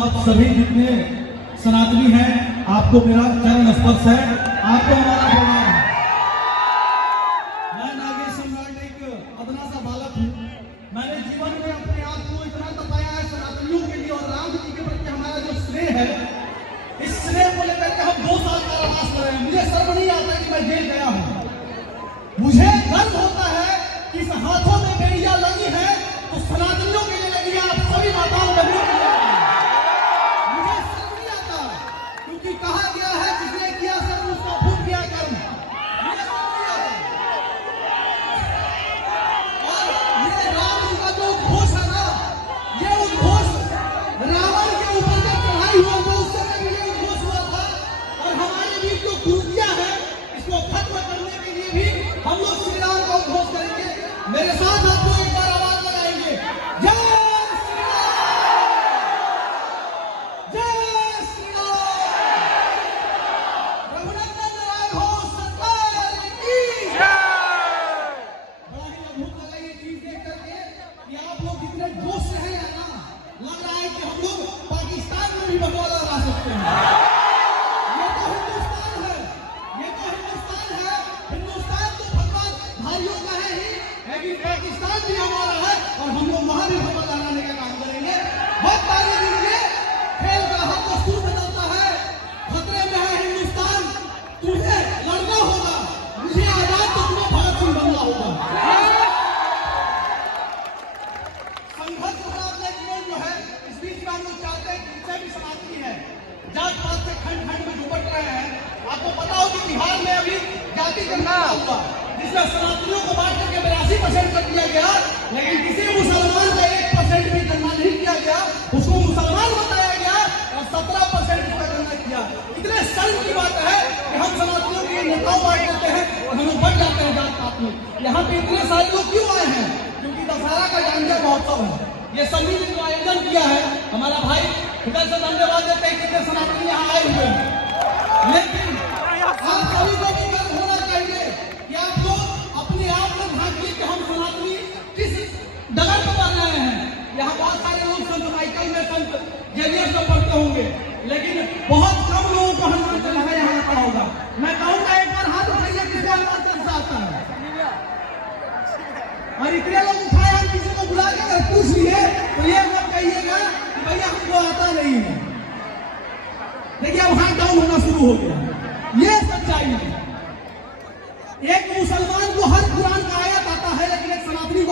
आप सभी जितने सनातनी हैं, आपको मेरा चरण स्पर्श है, आपको हमारा प्रणाम है। मैं नागेश सम्राट एक अदना सा बालक हूँ। मैंने जीवन में अपने आप को इतना तपाया है सनातनियों के लिए और राम जी के प्रति हमारा जो स्नेह है, इस स्नेह को लेकर के हम 2 साल कारावास में रहे हैं। मुझे शर्म नहीं आता कि मैं जेल गया हूँ। मुझे गर्व होता है कि इस हाथों में बेड़ियां लगी है तो सनातनियों के लिए लगी है, आप सभी माताओं बहनों के लिए। मुझे शर्म नहीं आता क्योंकि कहा गया है जिसने किया कर्म उसका फूट गया कर्म। मुझे शर्म नहीं आता। और ये राम जी का जो उद्घोष है ना, ये उद्घोष रावण के ऊपर जब चढ़ाई हुआ था उस समय भी ये उद्घोष हुआ था। और हमारे बीच जो कुरीतियां है इसको खत्म करने के लिए भी हम लोग श्री राम का उद्घोष करेंगे। मेरे साथ आप लोग एक बार आवाज लगाएंगे, जय श्री राम, जय श्री राम, रघुनंदन राघव सरकार की जय। बड़ा ही अद्भुत लगा ये चीज देख करके कि आप लोग जितने जोश से हैं ना, लग रहा है कि हम लोग पाकिस्तान में भी बंटवारा ला सकते हैं। ये तो हिंदुस्तान है, ये तो हिंदुस्तान है। हिंदुस्तान तो भगवान भाइयों का है ही, लेकिन पाकिस्तान भी हमारा है और हम लोग वहां भी भगवान लगाने का काम करेंगे। बहुत ताली दीजिए। खेल का हर दस्तूर बदलता है। खतरे में है हिंदुस्तान। तुम्हें लड़ना होगा, मुझे आजाद तो तुम्हें भगत सिंह बनना होगा। संघर्ष अपने जीवन जो है इस बीच में हम लोग चाहते हैं कि जितने भी समाप्ति है जात पात से खंड खंड में झुपट रहे हैं। आपको पता हो कि बिहार में अभी जाति गणना हुआ जिसमें सनातनियों को बांट करके 82% कर दिया गया, लेकिन किसी मुसलमान का 1% भी गणना नहीं किया गया। उसको मुसलमान बताया गया और 17% उसका गणना किया। इतने शर्म की बात है कि हम सनातनियों के नेताओं बांट देते हैं और हम लोग बढ़ जाते हैं जात पात में। यहाँ पे इतने सारे लोग क्यों आए हैं? क्योंकि दशहरा का गांजा महोत्सव है। ये सभी ने जो आयोजन किया है, हमारा भाई हृदय से धन्यवाद देते हैं कितने सनातनी यहाँ आए हुए हैं। लेकिन हम सभी को भी गर्व होना चाहिए कि आप लोग अपने आप में भागिए कि हम सनातनी किस डगर पर बन रहे हैं। यहाँ बहुत सारे लोग संत माइकल में संत जेवियर से पढ़ते होंगे, लेकिन बहुत कम लोगों को हनुमान चालीसा यहाँ आता होगा। मैं कहूँगा एक बार हाथ उठाइए किसको हनुमान चालीसा आता है। और इतने लोग उठाए, हम किसी को बुला के अगर पूछ लिए तो ये मत कहिएगा कि भैया हमको आता नहीं है। देखिए अब हाथ डाउन होना शुरू हो गया। ये सच्चाई है। एक